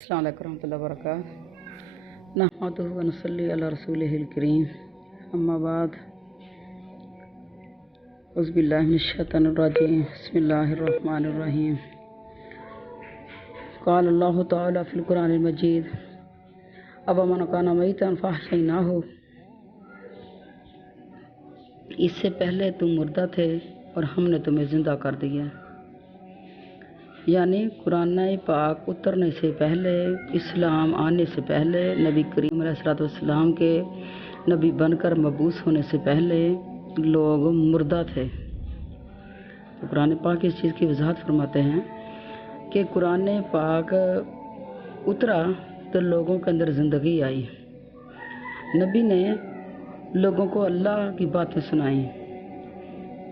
अस्सलाम वालेकुम रहमतुल्लाहि व बरकातहू नहमदुहु व नसल्ली अला रसूलिहिल करीम अम्मा बाद औज़ु बिल्लाहि मिनश शैतानिर रजीम बिस्मिल्लाहिर रहमानिर रहीम क़ाल अल्लाहु तआला फ़िल क़ुरानिल मजीद अवमन काना मय्यतन फ़अहयैनाहु। इससे पहले तुम मुर्दा थे और हमने तुम्हें ज़िंदा कर दिया। यानी कुरान पाक उतरने से पहले, इस्लाम आने से पहले, नबी करीम अलैहिस्सलाम के नबी बनकर मबूस होने से पहले लोग मुर्दा थे। तो कुरान पाक इस चीज़ की वजाहत फरमाते हैं कि कुरान पाक उतरा तो लोगों के अंदर ज़िंदगी आई। नबी ने लोगों को अल्लाह की बातें सुनाई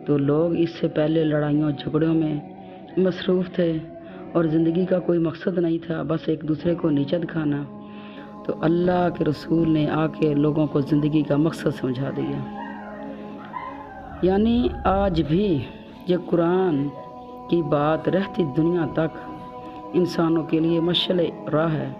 तो लोग इससे पहले लड़ाइयों झगड़ों में मसरूफ़ थे और ज़िंदगी का कोई मकसद नहीं था, बस एक दूसरे को नीचा दिखाना। तो अल्लाह के रसूल ने आके लोगों को ज़िंदगी का मकसद समझा दिया। यानी आज भी ये कुरान की बात रहती दुनिया तक इंसानों के लिए मशअल राह है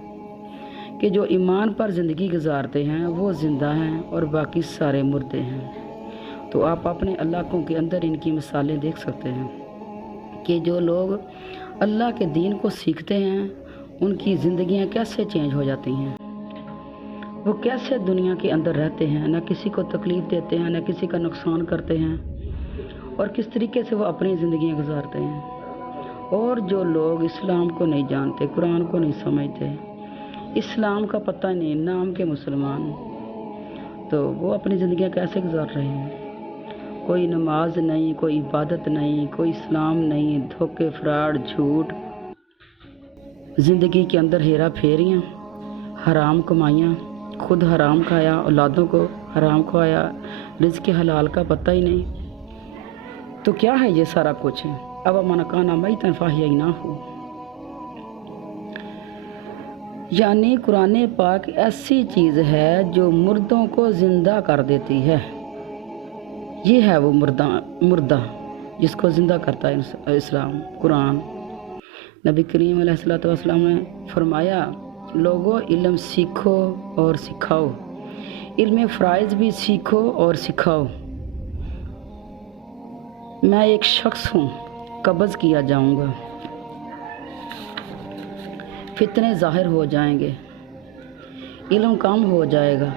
कि जो ईमान पर ज़िंदगी गुजारते हैं वो ज़िंदा हैं और बाकी सारे मुर्दे हैं। तो आप अपने इलाकों के अंदर इनकी मिसालें देख सकते हैं कि जो लोग अल्लाह के दीन को सीखते हैं उनकी ज़िंदगियां कैसे चेंज हो जाती हैं, वो कैसे दुनिया के अंदर रहते हैं, न किसी को तकलीफ़ देते हैं, न किसी का नुकसान करते हैं और किस तरीके से वो अपनी ज़िंदगियां गुजारते हैं। और जो लोग इस्लाम को नहीं जानते, कुरान को नहीं समझते, इस्लाम का पता नहीं, नाम के मुसलमान, तो वो अपनी ज़िंदगियां कैसे गुजार रहे हैं। कोई नमाज नहीं, कोई इबादत नहीं, कोई इस्लाम नहीं, धोखे, फ्रॉड, झूठ, ज़िंदगी के अंदर हेरा फेरियाँ, हराम कमाइयाँ, खुद हराम खाया, औलादों को हराम खवाया, रिज़्क़ के हलाल का पता ही नहीं। तो क्या है ये सारा कुछ है। अब मन काना मय्यतन फ़अहयैनाहु, यानी कुरान पाक ऐसी चीज़ है जो मुर्दों को ज़िंदा कर देती है। ये है वो मुर्दा जिसको ज़िंदा करता है इस्लाम, कुरान। नबी करीम अलैहिस्सलाम ने फरमाया, लोगों इल्म सीखो और सिखाओ, इल्म फ़राइज़ भी सीखो और सिखाओ। मैं एक शख्स हूँ, कब्ज़ किया जाऊँगा, फितने ज़ाहिर हो जाएंगे, इल्म कम हो जाएगा,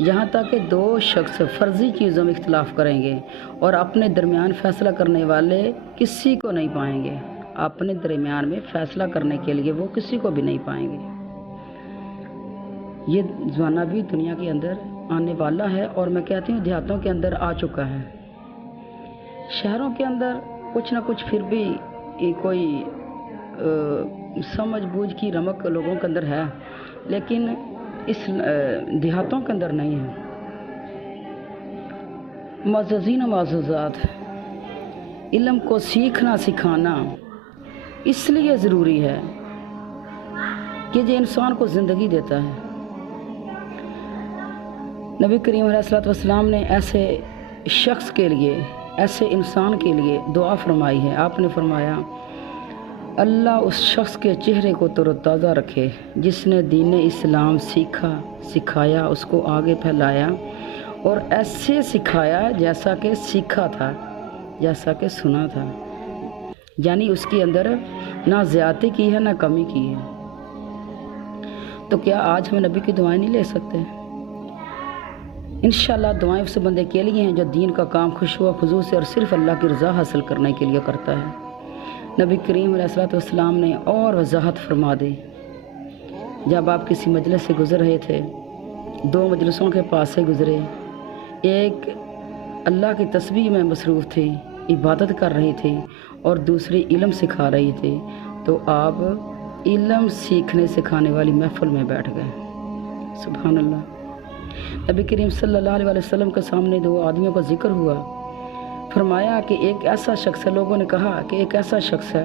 यहाँ तक कि दो शख्स फ़र्ज़ी चीज़ों में इख्तिलाफ़ करेंगे और अपने दरमियान फ़ैसला करने वाले किसी को नहीं पाएंगे। अपने दरमियान में फ़ैसला करने के लिए वो किसी को भी नहीं पाएंगे। ये ज़माना भी दुनिया के अंदर आने वाला है और मैं कहती हूँ देहातों के अंदर आ चुका है। शहरों के अंदर कुछ ना कुछ फिर भी कोई समझ बूझ की रमक लोगों के अंदर है, लेकिन इस देहातों के अंदर नहीं है। मज़ज़ीन माज़ज़ात, इल्म को सीखना सिखाना इसलिए ज़रूरी है कि ये इंसान को ज़िंदगी देता है। नबी करीम अलैहिस्सलाम ने ऐसे शख्स के लिए, ऐसे इंसान के लिए दुआ फरमाई है। आपने फरमाया, अल्लाह उस शख्स के चेहरे को तरोताज़ा रखे जिसने दीन इस्लाम सीखा, सिखाया, उसको आगे फैलाया और ऐसे सिखाया जैसा कि सीखा था, जैसा कि सुना था। यानी उसके अंदर ना ज़्यादती की है ना कमी की है। तो क्या आज हम नबी की दुआएं नहीं ले सकते? इंशाअल्लाह दुआएं उस बंदे के लिए हैं जो दीन का काम खुशू खुजू से और सिर्फ़ अल्लाह की रज़ा हासिल करने के लिए करता है। नबी करीम अलैहिस्सलाम ने और वजाहत फरमा दी। जब आप किसी मजलिस से गुज़र रहे थे, दो मजलिसों के पास से गुज़रे, एक अल्लाह की तस्बीह में मसरूफ़ थी, इबादत कर रही थी और दूसरी इल्म सिखा रही थी, तो आप इल्म सीखने सिखाने वाली महफ़िल में बैठ गए। सुभान अल्लाह। नबी करीम सल्लल्लाहु अलैहि वसल्लम के सामने दो आदमियों का जिक्र हुआ। फरमाया कि एक ऐसा शख्स है, लोगों ने कहा कि एक ऐसा शख्स है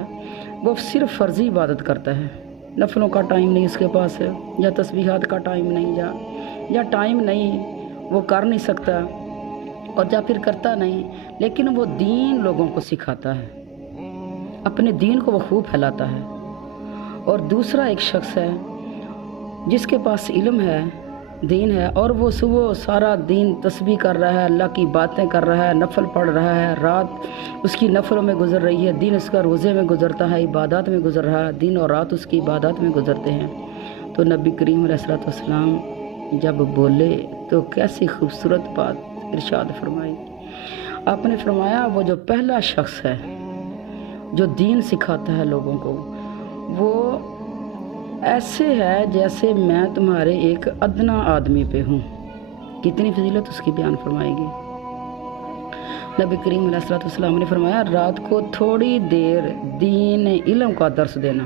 वो सिर्फ़ फ़र्ज़ी इबादत करता है, नफलों का टाइम नहीं उसके पास है, या तस्बीहात का टाइम नहीं, या टाइम नहीं, वो कर नहीं सकता और या फिर करता नहीं, लेकिन वो दीन लोगों को सिखाता है, अपने दीन को वो खूब फैलाता है اور دوسرا ایک شخص ہے جس کے پاس علم ہے، دین ہے، اور وہ صبح سارا دن تسبیح کر رہا ہے، اللہ کی باتیں کر رہا ہے، نفل پڑھ رہا ہے، رات اس کی نفلوں میں گزر رہی ہے، دن اس کا روزے میں گزرتا ہے، عبادات میں گزر رہا ہے، دن اور رات اس کی عبادات میں گزرتے ہیں۔ تو نبی کریم علیہ السلام جب بولے تو کیسی خوبصورت بات ارشاد فرمائی۔ آپ نے فرمایا وہ جو پہلا شخص ہے جو دین سکھاتا ہے لوگوں کو، وہ ایسے ہے جیسے میں تمہارے ایک ادنا آدمی پہ ہوں۔ کتنی فضیلت اس کی بیان فرمائے گی۔ نبی کریم علیہ السلام نے فرمایا رات کو تھوڑی دیر دین علم کا درس دینا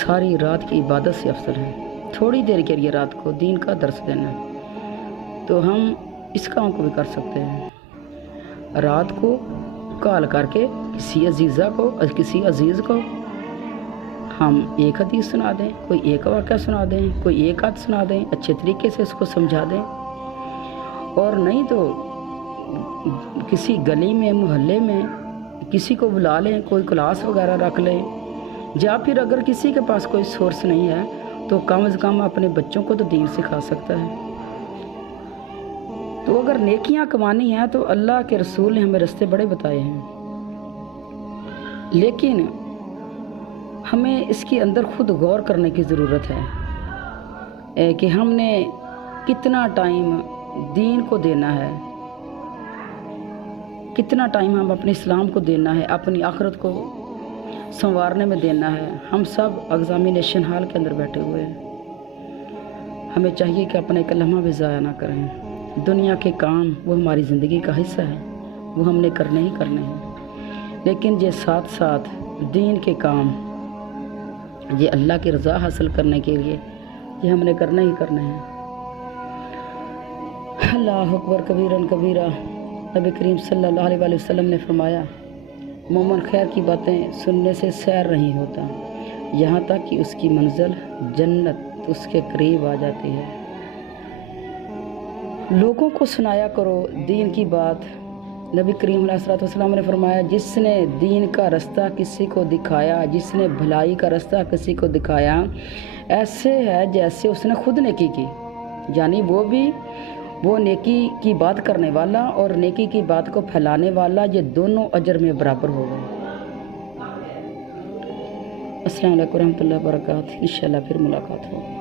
ساری رات کی عبادت سے افضل ہے۔ تھوڑی دیر کے لیے رات کو دین کا درس دینا، تو ہم اس کام کو بھی کر سکتے ہیں۔ رات کو کال کر کے کسی عزیزہ کو، کسی عزیز کو ہم ایک حدیث سنا دیں، کوئی ایک واقعہ سنا دیں، کوئی ایک آیت سنا دیں، اچھے طریقے سے اس کو سمجھا دیں، اور نہیں تو کسی گلی میں، محلے میں کسی کو بلا لیں، کوئی کلاس وغیرہ رکھ لیں، یا پھر اگر کسی کے پاس کوئی سورس نہیں ہے تو کم از کم اپنے بچوں کو تو دین سکھا سکتا ہے۔ تو اگر نیکیاں کمانی ہیں تو اللہ کے رسول نے ہمیں رستے بڑے بتائے ہیں، لیکن ہمیں اس کے اندر خود غور کرنے کی ضرورت ہے کہ ہم نے کتنا ٹائم دین کو دینا ہے، کتنا ٹائم ہم اپنے اسلام کو دینا ہے، اپنی آخرت کو سنوارنے میں دینا ہے۔ ہم سب ایگزامینیشن ہال کے اندر بیٹھے ہوئے ہیں، ہمیں چاہیے کہ اپنے ایک لمحہ بھی ضائع نہ کریں۔ دنیا کے کام وہ ہماری زندگی کا حصہ ہے، وہ ہم نے کرنے ہی کرنے ہیں، لیکن یہ ساتھ ساتھ دین کے کام، یہ اللہ کی رضا حاصل کرنے کے لیے یہ ہم نے کرنے ہی کرنے ہیں۔ اللہ اکبر کبیرن کبیرہ۔ نبی کریم صلی اللہ علیہ وآلہ وسلم نے فرمایا مومن خیر کی باتیں سننے سے سیر نہیں ہوتا یہاں تک کہ اس کی منزل جنت اس کے قریب آ جاتی ہے۔ لوگوں کو سنایا کرو دین کی بات۔ نبی کریم علیہ السلام نے فرمایا جس نے دین کا رستہ کسی کو دکھایا، جس نے بھلائی کا رستہ کسی کو دکھایا، ایسے ہے جیسے اس نے خود نیکی کی، یعنی وہ نیکی کی بات کرنے والا اور نیکی کی بات کو پھیلانے والا، یہ دونوں اجر میں برابر ہو گئے۔ السلام علیکم ورحمۃ اللہ وبرکاتہ۔ انشاءاللہ پھر ملاقات ہوگی۔